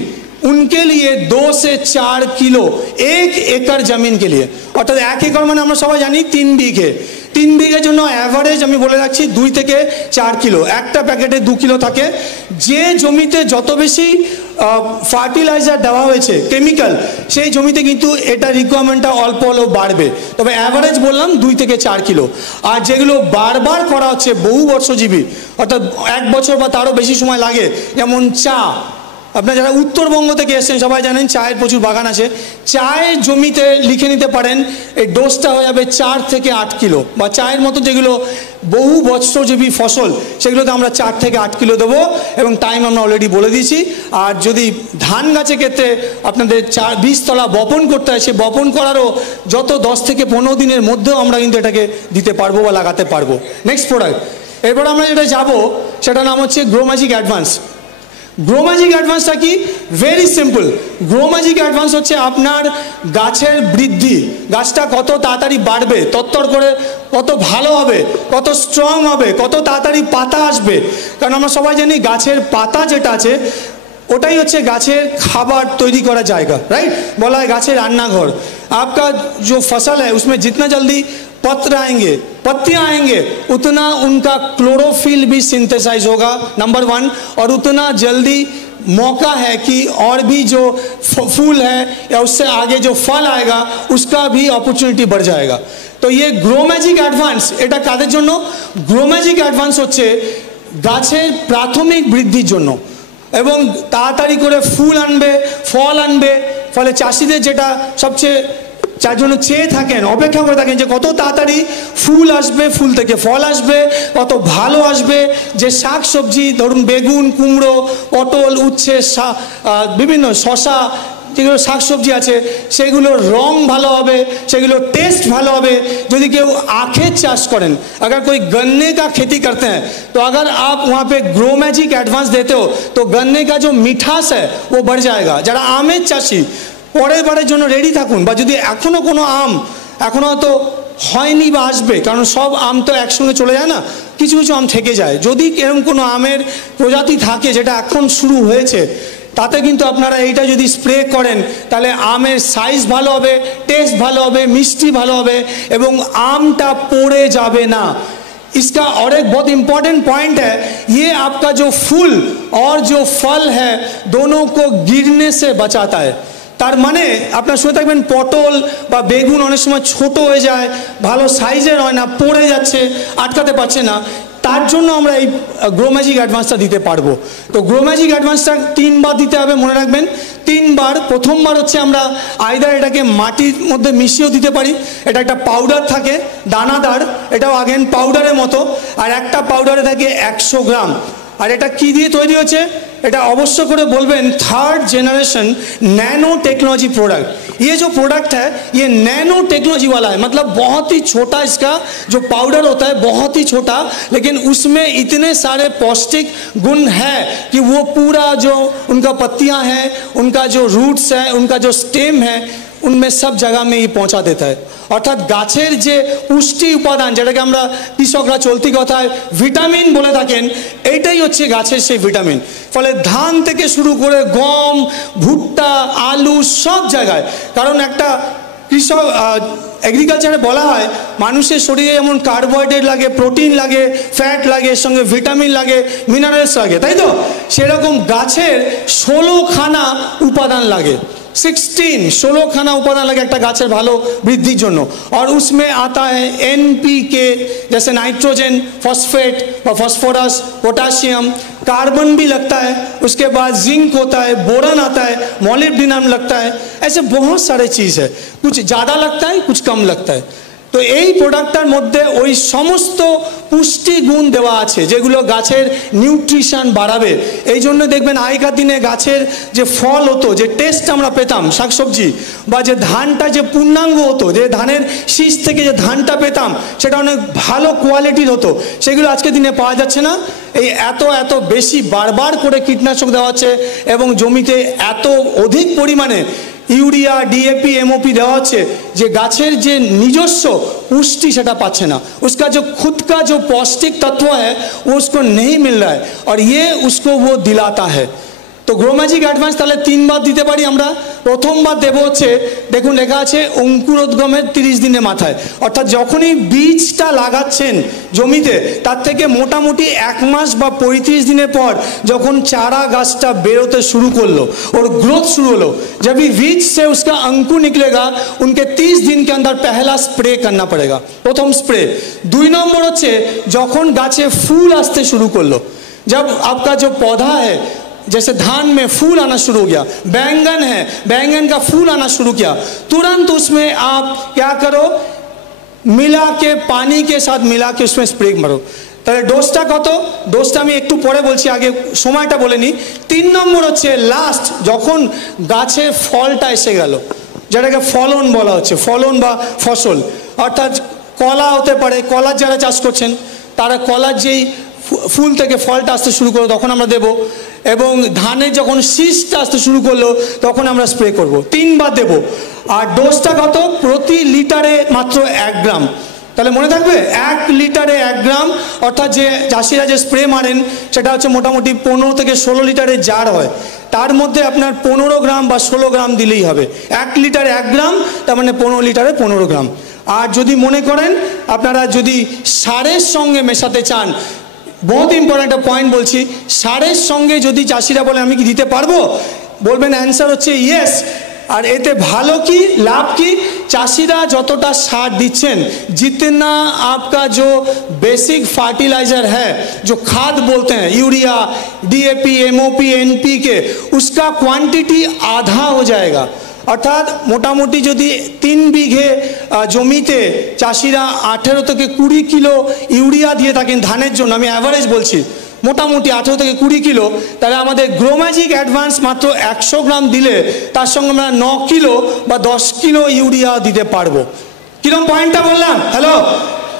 उनके लिए 2 से 4 किलो 1 एकड़ जमीन के लिए, अर्थात 1 एकड़ মানে আমরা সবাই জানি 3 বিঘে, 3 বিঘের জন্য অ্যাভারেজ আমি বলে রাখছি 2 থেকে 4 কিলো, একটা প্যাকেটে 2 কিলো থাকে। যে জমিতে যত বেশি ফার্টিলাইজার দেওয়া হয়েছে কেমিক্যাল, সেই জমিতে কিন্তু এটা রিকোয়ারমেন্টটা অল্প হলেও বাড়বে, তবে অ্যাভারেজ বললাম 2 থেকে 4 কিলো। আর যেগুলো বারবার করা হচ্ছে বহু বর্ষজীবী, অর্থাৎ 1 বছর বা তারও বেশি সময় লাগে, যেমন চা, আপনারা যারা উত্তরবঙ্গ থেকে এসেছেন সবাই জানেন চায়ের প্রচুর বাগান আছে, চায়ের জমিতে লিখে নিতে পারেন এই ডোজটা হয়ে যাবে 4 থেকে 8 কিলো, বা চায়ের মতো যেগুলো বহু বৎসরজীবী ফসল সেগুলোতে আমরা 4 থেকে 8 কিলো দেবো, এবং টাইম আমরা অলরেডি বলে দিয়েছি। আর যদি ধান গাছের ক্ষেত্রে আপনাদের 20 তলা বপন করতে হয়, সে বপন করারও যত 10 থেকে 15 দিনের মধ্যেও আমরা কিন্তু এটাকে দিতে পারবো বা লাগাতে পারবো। নেক্সট প্রোডাক্ট, এরপর আমরা যেটা যাবো সেটার নাম হচ্ছে Grow Magic Advance. Grow Magic অ্যাডভান্সটা কি? Very simple. Grow Magic Advance হচ্ছে আপনার গাছের বৃদ্ধি, গাছটা কত তাড়াতাড়ি বাড়বে, তত্তর করে কত ভালো হবে, কত স্ট্রং হবে, কত তাড়াতাড়ি পাতা আসবে। কারণ আমরা সবাই জানি গাছের পাতা যেটা আছে ওটাই হচ্ছে গাছের খাবার তৈরি করার জায়গা, রাইট? বলা হয় গাছের রান্নাঘর। आपका जो फसल है उसमें जितना जल्दी पत्र आएंगे, पत्तियां आएंगे, उतना उनका क्लोरोफिल भी सिंथेसाइज होगा, नंबर 1, और उतना जल्दी मौका है कि और भी जो फूल है या उससे आगे जो फल आएगा उसका भी अपॉर्चुनिटी बढ़ जाएगा। तो ये ग्रो मैजिक एडवांस এটা কাদের জন্য? গ্রো ম্যাজিক অ্যাডভান্স হচ্ছে গাছের প্রাথমিক বৃদ্ধির জন্য, এবং তাড়াতাড়ি করে ফুল আনবে, ফল আনবে। ফলে চাষিদের যেটা সবচেয়ে যার জন্য চেয়ে থাকেন, অপেক্ষা করে থাকেন যে কত তাড়াতাড়ি ফুল আসবে, ফুল থেকে ফল আসবে, কত ভালো আসবে, যে শাক সবজি ধরুন বেগুন, কুমড়ো, পটল, উচ্ছে, বিভিন্ন শশা যেগুলো শাকসবজি আছে সেগুলোর রং ভালো হবে, সেগুলো टेस्ट ভালো হবে। যদি কেউ आखें চাষ করেন, अगर कोई गन्ने का खेती करते हैं, तो अगर आप वहाँ पे ग्रो मैजिक एडवांस देते हो तो गन्ने का जो मिठास है वो बढ़ जाएगा। যারা আমের চাষি পরের বারের জন্য রেডি থাকুন, বা যদি এখনও কোনো আম এখনও তো হয়নি বা আসবে, কারণ সব আম তো একসঙ্গে চলে যায় না, কিছু কিছু আম থেকে যায়। যদি এরকম কোনো আমের প্রজাতি থাকে যেটা এখন শুরু হয়েছে, তাতে কিন্তু আপনারা এইটা যদি স্প্রে করেন তাহলে আমের সাইজ ভালো হবে, টেস্ট ভালো হবে, মিষ্টি ভালো হবে, এবং আমটা পড়ে যাবে না। इसका और एक बहुत इम्पॉर्टेंट पॉइंट है, ये आपका जो फूल और जो फल है दोनों को गिरने से बचाता है। তার মানে আপনারা শুনে থাকবেন পটল বা বেগুন অনেক সময় ছোট হয়ে যায়, ভালো সাইজের হয় না, পড়ে যাচ্ছে, আটকাতে পারছে না। তার জন্য আমরা এই গ্রো ম্যাজিক অ্যাডভান্সটা দিতে পারবো। তো গ্রো ম্যাজিক অ্যাডভান্সটা 3 বার দিতে হবে, মনে রাখবেন 3 বার। প্রথমবার হচ্ছে আমরা আইদার এটাকে মাটির মধ্যে মিশিয়েও দিতে পারি, এটা একটা পাউডার থাকে দানাদার, এটাও আগেন পাউডারের মতো, আর একটা পাউডারে থাকে 100 গ্রাম। আর এটা কি দিয়ে তৈরি হচ্ছে এটা অবশ্য করে বলবেন 3rd generation nano technology product. ये जो प्रोडक्ट है ये नैनो टेक्नोलॉजी वाला है, मतलब बहुत ही छोटा इसका जो पाउडर होता है, बहुत ही छोटा, लेकिन उसमें इतने सारे पौष्टिक गुण है कि वो पूरा जो उनका पत्तियां हैं, उनका जो रूट्स है, उनका जो स्टेम है, उनमें सब जगह में ये पहुंचा देता है। অর্থাৎ গাছের যে পুষ্টি উপাদান যেটাকে আমরা কৃষকরা চলতি কথায় ভিটামিন বলে থাকেন, এইটাই হচ্ছে গাছের সেই ভিটামিন। ফলে ধান থেকে শুরু করে গম, ভুট্টা, আলু সব জায়গায়, কারণ একটা কৃষক এগ্রিকালচারে বলা হয় মানুষের শরীরে যেমন কার্বোহাইড্রেট লাগে, প্রোটিন লাগে, ফ্যাট লাগে, এর সঙ্গে ভিটামিন লাগে, মিনারেলস লাগে, তাই তো? সেরকম গাছের 16খানা উপাদান লাগে। 16 खाना उपादान लगे एक गाचर भालो वृद्धि जोन्नो। और उसमें आता है NPK जैसे नाइट्रोजन, फॉस्फेट व फॉस्फोरस, पोटाशियम, कार्बन भी लगता है, उसके बाद जिंक होता है, बोरन आता है, मॉलिब्डेनम लगता है, ऐसे बहुत सारे चीज़ है, कुछ ज़्यादा लगता है कुछ कम लगता है। तो এই প্রোডাক্টটার মধ্যে ওই সমস্ত পুষ্টি গুণ দেওয়া আছে যেগুলো গাছের নিউট্রিশন বাড়াবে। এই জন্য দেখবেন আগেকার দিনে গাছের যে ফল হতো, যে টেস্ট আমরা পেতাম শাকসবজি, বা যে ধানটা যে পূর্ণাঙ্গ হতো, যে ধানের শীষ থেকে যে ধানটা পেতাম সেটা অনেক ভালো কোয়ালিটির হতো, সেগুলো আজকের দিনে পাওয়া যাচ্ছে না। এই এত বেশি বারবার করে কীটনাশক দেওয়া হচ্ছে এবং জমিতে এত অধিক পরিমাণে यूरिया, DAP, MOP देवा होच्छे जे गाछेर जे निजस्व पुष्टि सेटा पाच्छे ना, उसका जो खुद का जो पौष्टिक तत्व है वो उसको नहीं मिल रहा है और ये उसको वो दिलाता है। तो ग्रो मैजिक एडवांस ताहले 3 बार दिते पारी आमरा। प्रथम बार देव होच्छे देखुन लेखा आछे अंकुरोद्गमेर 30 दिनेर माथाय, अर्थात जखोनी बीजटा लागाच्छेन जमिते तार थेके मोटामुटी 1 मास बा 35 दिनेर पर जखन चारा गाछटा बेरोते शुरू करलो, और ग्रोथ शुरू हलो, जब भी बीज से उसका अंकुर निकलेगा उनके 30 दिन के अंदर पहला स्प्रे करना पड़ेगा, प्रथम स्प्रे। 2 नम्बर होच्छे जखन गाছে फूल आसते शुरू करलो, जब आपका जो पौधा है जैसे धान में फूल आना शुरू हो गया, बैंगन है, बैंगन का फूल आना शुरू किया, तुरंत उसमें आप क्या करो, मिला के पानी के साथ मिला के उसमें स्प्रे मारो। তাহলে ডোজটা কত, ডোজটা আমি একটু পরে বলছি, আগে সময়টা বলে নিই। 3 নম্বর হচ্ছে লাস্ট যখন গাছে ফলটা এসে গেল, যেটাকে ফলন বলা হচ্ছে, ফলন বা ফসল, অর্থাৎ কলা হতে পারে, কলার যারা চাষ করছেন তারা কলার যেই ফুল থেকে ফলটা আসতে শুরু করলো তখন আমরা দেবো, এবং ধানের যখন শীষটা আসতে শুরু করলো তখন আমরা স্প্রে করব, 3 বার দেবো। আর ডোজটা কত, প্রতি লিটারে মাত্র 1 গ্রাম। তাহলে মনে থাকবে 1 লিটারে 1 গ্রাম, অর্থাৎ যে চাষিরা যে স্প্রে মারেন সেটা হচ্ছে মোটামুটি 15 থেকে 16 লিটারের জার হয়, তার মধ্যে আপনার 15 গ্রাম বা 16 গ্রাম দিলেই হবে। 1 লিটারে 1 গ্রাম তার মানে 15 লিটারে 15 গ্রাম। আর যদি মনে করেন আপনারা যদি সারের সঙ্গে মেশাতে চান, बहुत इम्पोर्टेंट एक पॉइंट बोलছি, সারের সঙ্গে যদি চাষিরা বলে আমি কি দিতে পারবো, বলবেন অ্যান্সার হচ্ছে ইয়েস। আর এতে ভালো কি লাভ কি, চাষিরা যতটা সার দিচ্ছেন, जितना आपका जो बेसिक फर्टिलाइजर है, जो खाद बोलते हैं यूरिया, DAP, MOP, NPK, उसका क्वांटिटी आधा हो जाएगा। अर्थात मोटामुटी यदि 3 बीघे जमीते चाषीरा 18 থেকে 20 किलो यूरिया दिए थाकेन धानेर जोन्नो, आमी एभारेज बोलছি, मोटामुटी 18 থেকে 20 किलो, ताहले आमादेर ग्रो मैजिक एडवांस मात्र 100 ग्राम दिले तार संगे आमरा 9 किलो बा 10 किलो यूरिया दिते पारबो। किरम पॉइंटटा बोललाम, हेलो,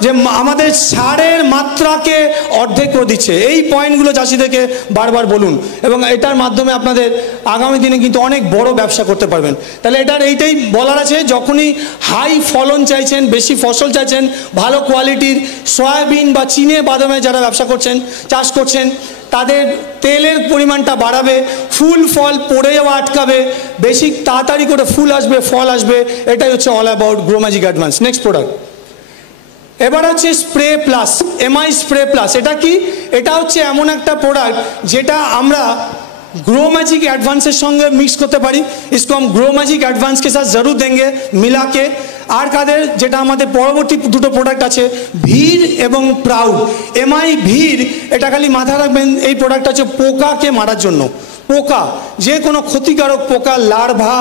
যে আমাদের সারের মাত্রাকে অর্ধেক করে দিচ্ছে। এই পয়েন্টগুলো চাষিদেরকে বারবার বলুন এবং এটার মাধ্যমে আপনাদের আগামী দিনে কিন্তু অনেক বড় ব্যবসা করতে পারবেন। তাহলে এটার এইটাই বলার আছে, যখনই হাই ফলন চাইছেন, বেশি ফসল চাইছেন, ভালো কোয়ালিটির সয়াবিন বা চিনে বাদামে যারা ব্যবসা করছেন, চাষ করছেন, তাদের তেলের পরিমাণটা বাড়াবে, ফুল ফল পড়ে যাওয়া আটকাবে, বেশি তাড়াতাড়ি করে ফুল আসবে, ফল আসবে, এটাই হচ্ছে all about grow Magic advance. Next product এবার হচ্ছে spray plus, MI spray plus. এটা কি, এটা হচ্ছে এমন একটা প্রোডাক্ট যেটা আমরা ग्रो मैजिक एडवांसेर संगे मिक्स करते पारी। इसको हम ग्रो मैजिक एडवांस के साथ जरूर देंगे मिला के। और काদের যেটা আমাদের পরবর্তী দুটো প্রোডাক্ট আছে ভীর এবং প্রাউড। MI ভীর এটা খালি মাথায় রাখবেন, এই প্রোডাক্টটা হচ্ছে পোকাকে মারার জন্য। পোকা, যে কোনো ক্ষতিকারক পোকা, লার্ভা,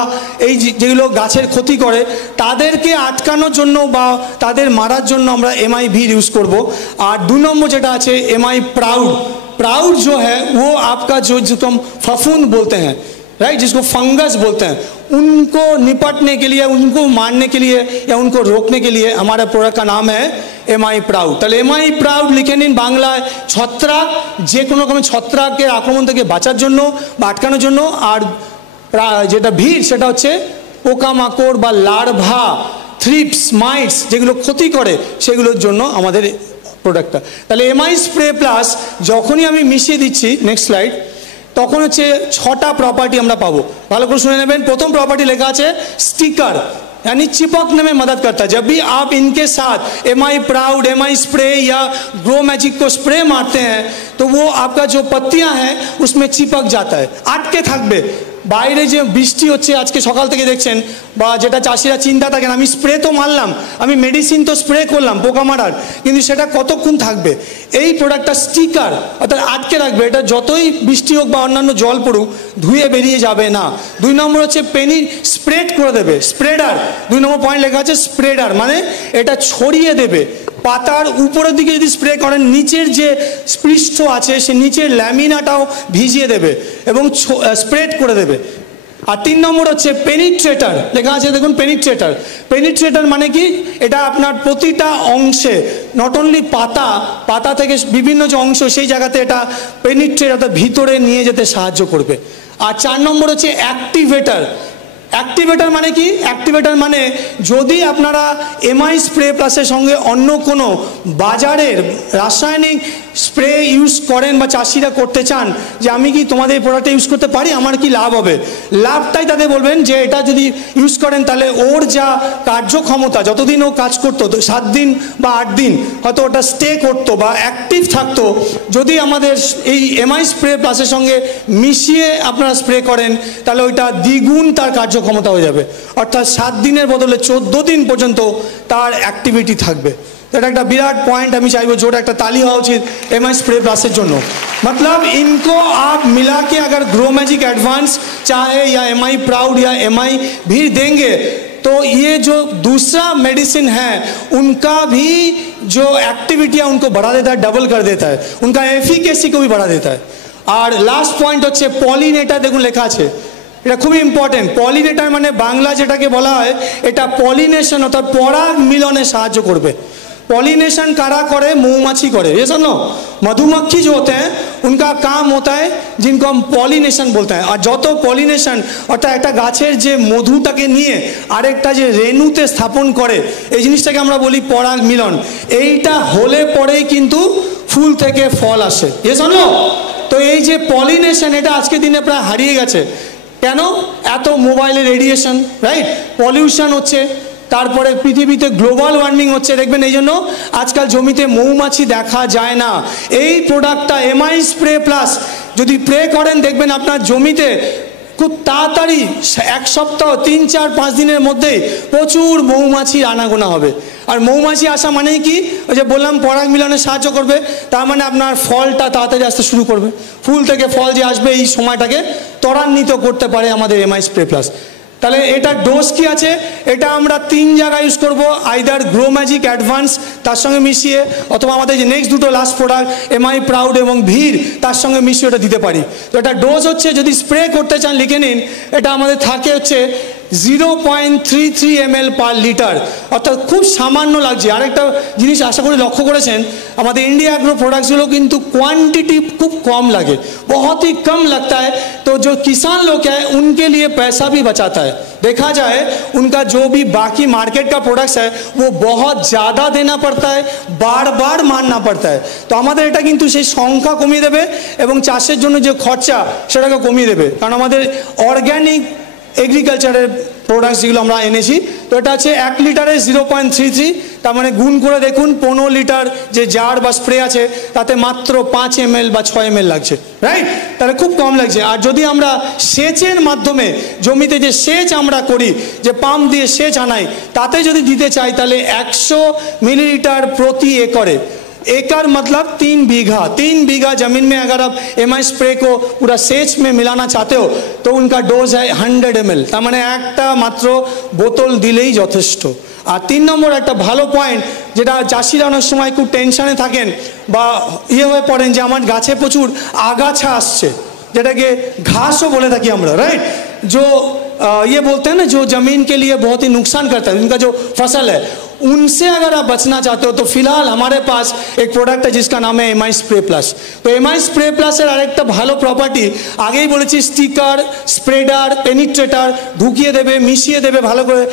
এই যেগুলো গাছের ক্ষতি করে তাদেরকে আটকানোর জন্য বা তাদের মারার জন্য আমরা MI ভীর ইউজ করব। আর 2 নম্বর যেটা আছে MI प्राउड। प्राउड जो है वो आपका जिसको हम फफूंद बोलते हैं, राइट, जिसको फंगस बोलते हैं, उनको निपटने के लिए, उनको मारने के लिए या उनको रोकने के लिए हमारा प्रोडक्ट का नाम है MI प्राउड। তাহলে MI प्राउड লিখে নিন বাংলায় ছত্রাক, যে কোনো রকমের ছত্রাকের আক্রমণ থেকে বাঁচার জন্য বা আটকানোর জন্য। আর যেটা ভীর সেটা হচ্ছে পোকামাকড় বা লার্ভা, থ্রিপস, মাইটস যেগুলো ক্ষতি করে সেগুলোর জন্য আমাদের প্রোডাক্টটা। তাহলে MI স্প্রে প্লাস যখনই আমি মিশিয়ে দিচ্ছি, নেক্সট স্লাইড, তখন হচ্ছে 6টা প্রপার্টি আমরা পাবো। ভালো করে শুনে নেবেন। প্রথম প্রপার্টি লেখা আছে স্টিকার। यानी चिपकने में मदद करता है। जब भी आप इनके साथ एमआई प्राउड, एमआई स्प्रे या ग्रो मैजिक को स्प्रे मारते हैं तो वो आपका जो पत्तियां हैं उसमें चिपक जाता है, আটকে থাকবে। বাইরে যে বৃষ্টি হচ্ছে আজকে সকাল থেকে দেখছেন, বা যেটা চাষিরা চিন্তা থাকেন, আমি স্প্রে তো মারলাম, আমি মেডিসিন তো স্প্রে করলাম পোকা মারার, কিন্তু সেটা কতক্ষণ থাকবে? এই প্রোডাক্টটা স্টিকার, অর্থাৎ আটকে রাখবে। এটা যতই বৃষ্টি হোক বা অন্যান্য জল পড়ুক ধুয়ে বেরিয়ে যাবে না। 2 নম্বর হচ্ছে পেনি স্প্রেড করে দেবে, স্প্রেডার। 2 নম্বর পয়েন্ট লেখা আছে স্প্রেডার, মানে এটা ছড়িয়ে দেবে। পাতার উপরের দিকে যদি স্প্রে করেন নিচের যে পৃষ্ঠ আছে সে নিচের ল্যামিনাটাও ভিজিয়ে দেবে এবং স্প্রেড করে দেবে। আর 3 নম্বর হচ্ছে পেনিট্রেটার, লেখা আছে দেখুন পেনিট্রেটার। পেনিট্রেটার মানে কি? এটা আপনার প্রতিটা অংশে, নট অনলি পাতা থেকে বিভিন্ন যে অংশ সেই জায়গাতে এটা পেনিট্রেট অর্থাৎ ভিতরে নিয়ে যেতে সাহায্য করবে। আর 4 নম্বর হচ্ছে অ্যাক্টিভেটার। অ্যাক্টিভেটার মানে কি? অ্যাক্টিভেটার মানে যদি আপনারা এমআই স্প্রে প্লাসের সঙ্গে অন্য কোনো বাজারের রাসায়নিক স্প্রে ইউজ করেন বা চাষিরা করতে চান যে আমি কি তোমাদের এই প্রোডাক্টটা ইউজ করতে পারি, আমার কি লাভ হবে, লাভটাই তাদের বলবেন যে এটা যদি ইউজ করেন তাহলে ওর যা কার্যক্ষমতা, যতদিন ও কাজ করতো 7 দিন বা 8 দিন হয়তো ওটা স্টে করতো বা অ্যাক্টিভ থাকতো, যদি আমাদের এই এমআই স্প্রে প্লাসের সঙ্গে মিশিয়ে আপনারা স্প্রে করেন তাহলে ওইটা দ্বিগুণ তার কার্যক্ষমতা হয়ে যাবে। অর্থাৎ 7 দিনের বদলে 14 দিন পর্যন্ত তার অ্যাক্টিভিটি থাকবে। এটা একটা বিরাট পয়েंट, আমি চাইবো জোরে একটা ताली হওয়া উচিত एमआई स्प्रे प्लसेর জন্য। मतलब इनको आप मिला के अगर ग्रो मैजिक एडवांस चाहे या एमआई प्राउड या एमआई भी देंगे तो ये जो दूसरा मेडिसिन है उनका भी जो एक्टिविटी है उनको बढ़ा देता है, डबल कर देता है, उनका एफिकेसी को भी बढ़ा देता है। और लास्ट पॉइंट হচ্ছে পলিনেটার, দেখুন লেখা আছে, এটা খুবই ইম্পর্টেন্ট। পলিনেটার মানে বাংলা যেটাকে বলা হয় এটা পলিনেশন অর্থাৎ পরাগ মিলনে সাহায্য করবে। पॉलिनेशन कारा करे? मधुमक्खी करे। ये सुनो, मधुमक्खी जो होते हैं उनका काम होता है जिनको हम पॉलिनेशन बोलते हैं। और যত পলিনেশন অর্থাৎ একটা গাছের যে মধুটাকে নিয়ে আরেকটা যে রেণুতে স্থাপন করে এই জিনিসটাকে আমরা বলি পরাগ মিলন। এইটা হলে পরেই কিন্তু ফুল থেকে ফল আসে। ये सुनो, তো এই যে পলিনেশন এটা আজকে দিনে প্রায় হারিয়ে গেছে। কেন? এত মোবাইলের রেডিয়েশন, রাইট, পলিউশন হচ্ছে, তারপরে পৃথিবীতে গ্লোবাল ওয়ার্মিং হচ্ছে, দেখবেন এই জন্য আজকাল জমিতে মৌমাছি দেখা যায় না। এই প্রোডাক্টটা এমআই স্প্রে প্লাস যদি স্প্রে করেন দেখবেন আপনার জমিতে খুব তাড়াতাড়ি 1 সপ্তাহ 3, 4, 5 দিনের মধ্যেই প্রচুর মৌমাছির আনাগোনা হবে। আর মৌমাছি আসা মানেই কি? ওই যে বললাম পরাগ মিলনে সাহায্য করবে, তার মানে আপনার ফলটা তাড়াতাড়ি আসতে শুরু করবে। ফুল থেকে ফল যে আসবে এই সময়টাকে ত্বরান্বিত করতে পারে আমাদের এমআই স্প্রে প্লাস। তাহলে এটা ডোজ কি আছে? এটা আমরা 3 জায়গায় ইউজ করব, আইদার গ্রো ম্যাজিক অ্যাডভান্স তার সঙ্গে মিশিয়ে, অথবা আমাদের যে নেক্সট দুটো লাস্ট প্রোডাক্ট এমআই প্রাউড এবং ভির তার সঙ্গে মিশিয়ে ওটা দিতে পারি। তো এটা ডোজ হচ্ছে, যদি স্প্রে করতে চান লিখে নিন, এটা আমাদের থাকে হচ্ছে 0.33 ml পার লিটার, অর্থাৎ খুব সামান্য লাগছে। আরেকটা জিনিস আশা করি লক্ষ্য করেছেন, আমাদের इंडिया एग्रो प्रोडक्ट्सগুলো কিন্তু क्वांटिटी खूब कम लगे, बहुत ही कम लगता है, तो जो किसान लोग हैं उनके लिए पैसा भी बचाता है। देखा जाए उनका जो भी बाकी मार्केट का प्रोडक्ट्स है वो बहुत ज़्यादा देना पड़ता है, बार बार मानना पड़ता है। तो আমাদের এটা কিন্তু সেই সংখ্যা কমিয়ে দেবে এবং চাষের জন্য যে খরচা সেটাকে কমিয়ে দেবে, কারণ আমাদের অর্গ্যানিক এগ্রিকালচারের প্রোডাক্টস যেগুলো আমরা এনেছি। তো এটা আছে 1 লিটারে 0.33, তার মানে গুণ করে দেখুন 15 লিটার যে জার বা স্প্রে আছে তাতে মাত্র 5 ml বা 6 ml লাগছে, রাইট? তাহলে খুব কম লাগছে। আর যদি আমরা সেচের মাধ্যমে জমিতে যে সেচ আমরা করি, যে পাম্প দিয়ে সেচ আনাই, তাতে যদি দিতে চাই তাহলে 100 মিলিলিটার প্রতি एकड़, एकड़ मतलब 3 बीघा, 3 बीघा जमीन में अगर आप एमआई स्प्रे को पूरा सेच में मिलाना चाहते हो तो उनका डोज है 100 ml, তার মানে একটা মাত্র বোতল দিলেই যথেষ্ট। আর 3 নম্বর একটা ভালো পয়েন্ট, যেটা চাষিরা অনেক সময় খুব টেনশনে থাকেন বা হয়ে পড়েন যে আমার গাছে প্রচুর আগাছা আসছে, যেটাকে ঘাসও বলে থাকি আমরা, রাইট? जो ये बोलते हैं ना जो जमीन के लिए बहुत ही नुकसान करता है, उनका जो फसल है उनसे अगर आप बचना चाहते हो तो फिलहाल हमारे पास एक प्रोडक्ट है जिसका नाम है एमआई स्प्रे प्लस। तो एमआई स्प्रे प्लसের আরেকটা ভালো প্রপার্টি আগেই বলেছি, স্টিকার, স্প্রেডার, পেনিট্রেটার ঢুকিয়ে দেবে, মিশিয়ে দেবে ভালো করে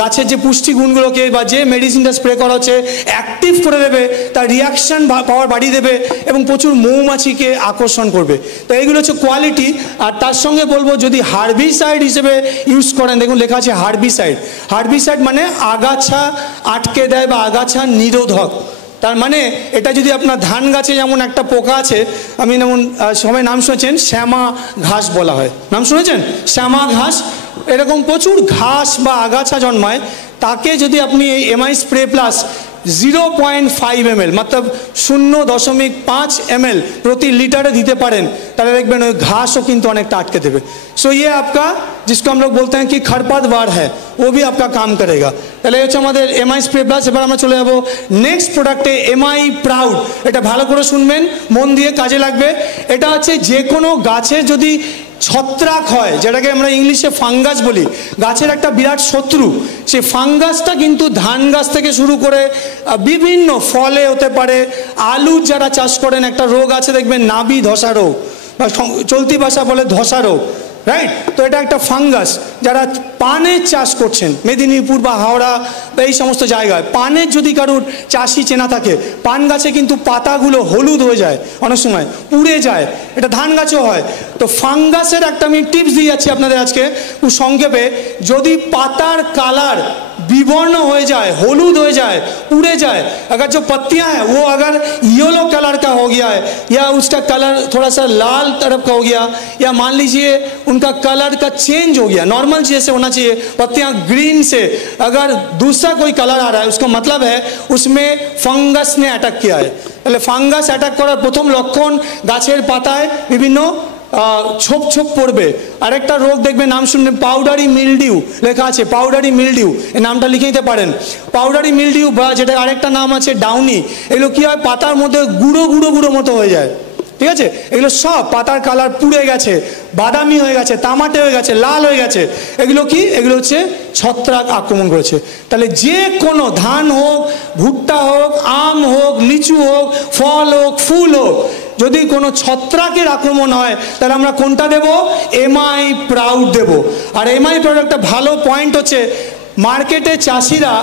গাছের যে পুষ্টি গুণগুলোকে বা যে মেডিসিনটা স্প্রে করা হচ্ছে অ্যাক্টিভ করে দেবে, তার রিয়াকশন পাওয়ার বাড়িয়ে দেবে এবং প্রচুর মৌমাছিকে আকর্ষণ করবে। তো এইগুলো হচ্ছে কোয়ালিটি। আর তার সঙ্গে বলবো যদি হার্বিসাইড হিসেবে ইউজ করেন, দেখুন লেখা আছে হার্বিসাইড। হার্বিসাইড মানে আগাছা আটকে দেয় বা আগাছা নিরোধক। তার মানে এটা যদি আপনার ধান গাছে যেমন একটা পোকা আছে, আমি যেমন সবাই নাম শুনেছেন শ্যামা ঘাস বলা হয়, নাম শুনেছেন শ্যামা ঘাস, এরকম প্রচুর ঘাস বা আগাছা জন্মায়, তাকে যদি আপনি এই এমআই স্প্রে প্লাস 0.5 ml मतलब 0.5 ml प्रति लीटर दीते पारें, ताहले देखबेन ओई घासও কিন্তু অনেকটা আটকে দেবে। सो ये आपका जिसको हम लोग बोलते हैं कि खरपतवार है, वो भी आपका काम करेगा। তাহলে হচ্ছে আমাদের এমআই স্প্রে প্লাস। এবার আমরা চলে যাব নেক্সট প্রোডাক্টে, এমআই প্রাউড। এটা ভালো করে শুনবেন, মন দিয়ে কাজে লাগবে। এটা হচ্ছে যে কোনো গাছে যদি ছত্রাক হয়, যেটাকে আমরা ইংলিশে ফাঙ্গাস বলি, গাছের একটা বিরাট শত্রু, সেই ফাঙ্গাসটা কিন্তু ধান গাছ থেকে শুরু করে বিভিন্ন ফলে হতে পারে। আলু যারা চাষ করেন একটা রোগ আছে দেখবেন নাবি ধসা রোগ, বা চলতি ভাষা বলে ধসা রোগ, রাইট? তো এটা একটা ফাঙ্গাস। যারা পানের চাষ করছেন মেদিনীপুর বা হাওড়া বা এই সমস্ত জায়গায়, পানের যদি কারোর চাষি চেনা থাকে, পান গাছে কিন্তু পাতাগুলো হলুদ হয়ে যায়, অনেক সময় পুড়ে যায়, এটা ধান গাছেও হয়। তো ফাঙ্গাসের একটা আমি টিপস দিয়ে যাচ্ছি আপনাদের আজকে খুব সংক্ষেপে। যদি পাতার কালার विवर्ण हो जाए, हलूद हो जाए, उड़े जाए, अगर जो पत्तियां हैं वो अगर येलो कलर का हो गया है या उसका कलर थोड़ा सा लाल तरफ का हो गया, या मान लीजिए उनका कलर का चेंज हो गया, नॉर्मल जैसे होना चाहिए, पत्तियां ग्रीन से अगर दूसरा कोई कलर आ रहा है, उसका मतलब है उसमें फंगस ने अटैक किया है। তাহলে ফাঙ্গাস অ্যাটাক করার প্রথম লক্ষণ গাছের পাতায় বিভিন্ন ছোপ ছোপ পড়বে। আরেকটা রোগ দেখবে, নাম শুনবেন পাউডারি মিলডিউ লেখা আছে, পাউডারি মিলডিউ, এই নামটা লিখে নিতে পারেন। পাউডারি মিলডিউ বা যেটা আরেকটা নাম আছে ডাউনি, এগুলো কী হয়, পাতার মধ্যে গুঁড়ো গুঁড়ো গুঁড়ো মতো হয়ে যায়, ঠিক আছে? এগুলো সব পাতার কালার পুড়ে গেছে, বাদামি হয়ে গেছে, তামাটে হয়ে গেছে, লাল হয়ে গেছে, এগুলো কি? এগুলো হচ্ছে ছত্রাক আক্রমণ করেছে। তাহলে যে কোনো ধান হোক, ভুট্টা হোক, আম হোক, লিচু হোক, ফল হোক, ফুল হোক, যদি কোনো ছত্রাকের আক্রমণ হয় তাহলে আমরা কোনটা দেব? এমআই প্রাউড দেব। আর এমআই প্রাউড একটা ভালো পয়েন্ট হচ্ছে, মার্কেটে চাষিরা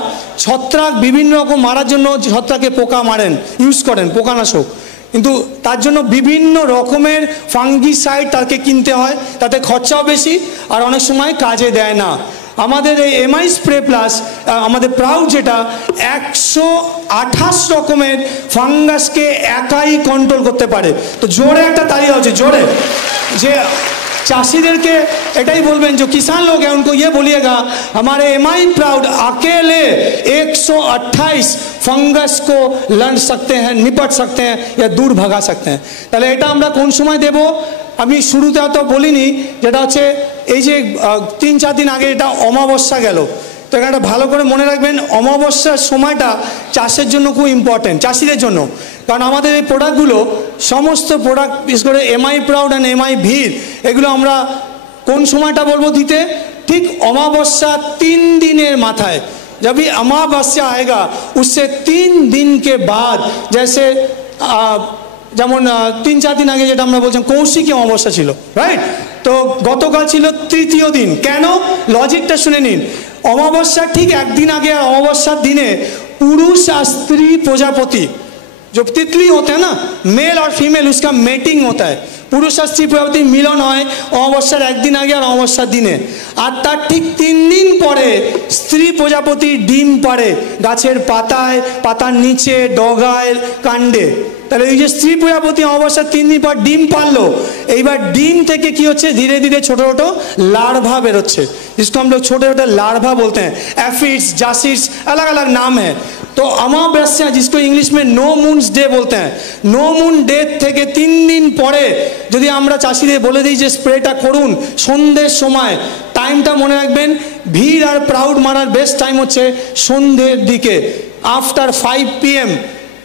ছত্রাক বিভিন্ন রকম মারার জন্য ছত্রাকে পোকা মারেন, ইউজ করেন পোকানাশক, কিন্তু তার জন্য বিভিন্ন রকমের ফাঙ্গিসাইড তাকে কিনতে হয়, তাতে খরচাও বেশি আর অনেক সময় কাজে দেয় না। আমাদের এই এমআই স্প্রে প্লাস, আমাদের প্রাউড যেটা 128 রকমের ফাঙ্গাসকে একাই কন্ট্রোল করতে পারে। তো জোরে একটা তালি হচ্ছে, জোরে। যে চাষিদেরকে এটাই বলবেন, जो किसान लोग हैं उनको ये बोलिएगा हमारे एमआई प्राउड अकेले 128 फंगस को लड़ सकते हैं, निपट सकते हैं या दूर भगा सकते हैं। তাহলে এটা আমরা কোন সময় দেব? আমি শুরুতে তো বলিনি, যেটা হচ্ছে এই যে 3-4 দিন আগে এটা অমাবস্যা গেল। তো এখানটা ভালো করে মনে রাখবেন, অমাবস্যার সময়টা চাষের জন্য খুব ইম্পর্টেন্ট, চাষিদের জন্য। কারণ আমাদের এই প্রোডাক্টগুলো, সমস্ত প্রোডাক্ট বিশেষ করে এমআই প্রাউড অ্যান্ড এমআই ভির, এগুলো আমরা কোন সময়টা বলবো দিতে? ঠিক অমাবস্যা 3 দিনের মাথায়। जब भी अमावस्या आएगा उससे 3 दिन के बाद, जैसे যেমন 3-4 দিন আগে যেটা আমরা বলছিলাম কৌশিকী অমাবস্যা ছিল, রাইট? তো গতকাল ছিল তৃতীয় দিন। কেন? লজিকটা শুনে নিন। অমাবস্যা ঠিক একদিন আগে, আর অমাবস্যার দিনে পুরুষ আর স্ত্রী প্রজাপতি, जो तितली होते हैं ना, मेल और फीमेल, उसका मेटिंग होता है। पुरुष और स्त्री प्रजापति मिलन হয় অমাবস্যার একদিন আগে আর অমাবস্যার দিনে। আর তার ঠিক 3 দিন পরে স্ত্রী প্রজাপতি ডিম পাড়ে গাছের পাতায়, পাতার নিচে, ডগায়, কাণ্ডে। তাহলে এই যে স্ত্রী প্রজাপতি অমাবস্যার 3 দিন পর ডিম পারলো, এইবার ডিম থেকে কি হচ্ছে? ধীরে ধীরে ছোটো ছোটো लार्वा বেরোচ্ছে, जिसको हम लोग छोटे छोटे लार्वा बोलते हैं। एफिड्स, जासिड्स, अलग अलग नाम है। तो अमावस्या, जिसको इंग्लिश में नो मून्स डे बोलते हैं, नो मून डे থেকে 3 দিন পরে যদি আমরা চাষিদের বলে দিই যে স্প্রেটা করুন সন্ধ্যের সময়, টাইমটা মনে রাখবেন, ভিড় আর প্রাউড মারার বেস্ট টাইম হচ্ছে সন্ধ্যের দিকে, আফটার 5 PM।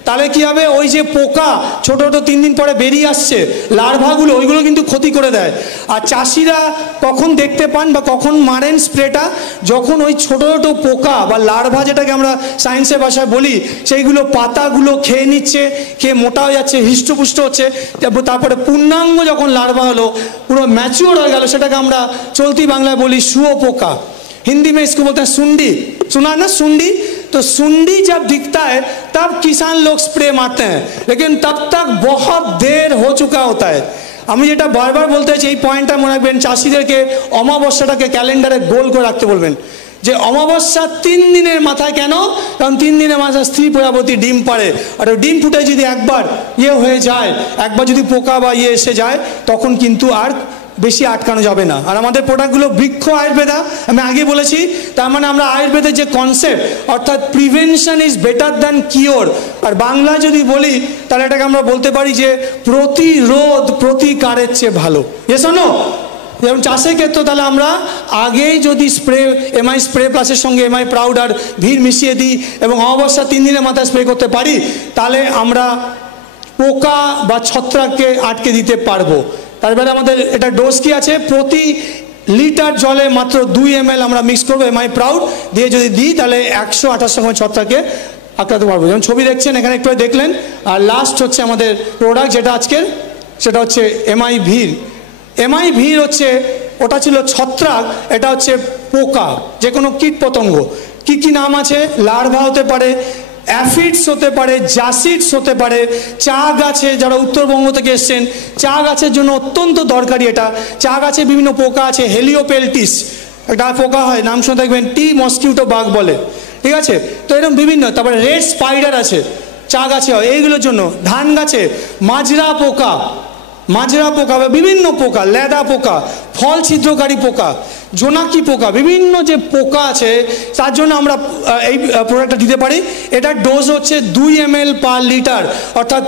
তাহলে কি হবে, ওই যে পোকা ছোট ছোট 3 দিন পরে বেরিয়ে আসছে লার্ভাগুলো, ওইগুলো কিন্তু ক্ষতি করে দেয়। আর চাষিরা কখন দেখতে পান বা কখন মারেন স্প্রেটা, যখন ওই ছোট ছোট পোকা বা লার্ভা, যেটাকে আমরা সায়েন্সের ভাষায় বলি, সেইগুলো পাতাগুলো খেয়ে নিচ্ছে, খেয়ে মোটা হয়ে যাচ্ছে, হৃষ্টপুষ্ট হচ্ছে। তারপরে পূর্ণাঙ্গ যখন লার্ভা হলো, পুরো ম্যাচিওর হয়ে গেল, সেটাকে আমরা চলতি বাংলায় বলি শুয়োপোকা। हिंदी में इसको बोलते हैं सुंडी, सुना ना सुंडी? तो सुंडी जब दिखता है तब किसान लोग स्प्रे मारते हैं, लेकिन तब तक बहुत देर हो चुका होता है। আমি যেটা বারবার বলতে চাইছি, এই পয়েন্টটা মনে রাখবেন, চাষিদেরকে অমাবস্যাটাকে ক্যালেন্ডারে গোল করে রাখতে বলবেন, যে অমাবস্যা 3 দিনের মাথায়। কেন? কারণ 3 দিনের মাথায় স্ত্রী প্রজাপতি ডিম পাড়ে, আর ওই ডিম ফুটে যদি একবার হয়ে যায়, একবার যদি পোকা বা এসে যায়, তখন কিন্তু আর বেশি আটকানো যাবে না। আর আমাদের প্রোডাক্টগুলো বৃক্ষ আয়ুর্বেদা, আমি আগে বলেছি, তার মানে আমরা আয়ুর্বেদের যে কনসেপ্ট, অর্থাৎ prevention is better than cure, আর বাংলা যদি বলি তাহলে এটাকে আমরা বলতে পারি যে প্রতিরোধ প্রতিকারের চেয়ে ভালো। এ শোনো, যেমন চাষের ক্ষেত্রে, তাহলে আমরা আগেই যদি স্প্রে, এমআই স্প্রে প্লাসের সঙ্গে এমআই প্রাউড আর ভিড় মিশিয়ে দিই এবং অমাবস্যা 3 দিনের মাথায় স্প্রে করতে পারি, তাহলে আমরা পোকা বা ছত্রাককে আটকে দিতে পারবো। তারপরে আমাদের এটা ডোজ কি আছে, প্রতি লিটার জলে মাত্র 2 ml আমরা মিক্স করবো এমআই প্রাউড দিয়ে, যদি দিই তাহলে 128 রকমের ছত্রাককে আটকাতে পারবো। যেমন ছবি দেখছেন এখানে, একটু দেখলেন। আর লাস্ট হচ্ছে আমাদের প্রোডাক্ট যেটা আজকের, সেটা হচ্ছে এমআই ভিড়। এমআই ভিড় হচ্ছে, ওটা ছিল ছত্রাক, এটা হচ্ছে পোকা, যে কোনো কীট পতঙ্গ। কি কি নাম আছে? লার্ভা হতে পারে, অ্যাফিডস হতে পারে, জাসিডস হতে পারে। চা গাছে, যারা উত্তরবঙ্গ থেকে এসছেন, চা গাছের জন্য অত্যন্ত দরকারি এটা। চা গাছে বিভিন্ন পোকা আছে, হেলিওপেলটিস একটা পোকা হয়, নাম শুনে দেখবেন, টি মসকিউটো বাগ বলে, ঠিক আছে? তো এরকম বিভিন্ন। তারপরে রেড স্পাইডার আছে, চা গাছে হয়, এইগুলোর জন্য। ধান গাছে মাজরা পোকা, মাজরা পোকা বা বিভিন্ন পোকা, লেদা পোকা, ফল ছিদ্রকারী পোকা, জোনাকি পোকা, বিভিন্ন যে পোকা আছে, তার জন্য আমরা এই প্রোডাক্টটা দিতে পারি। এটার ডোজ হচ্ছে 2 ml পার লিটার, অর্থাৎ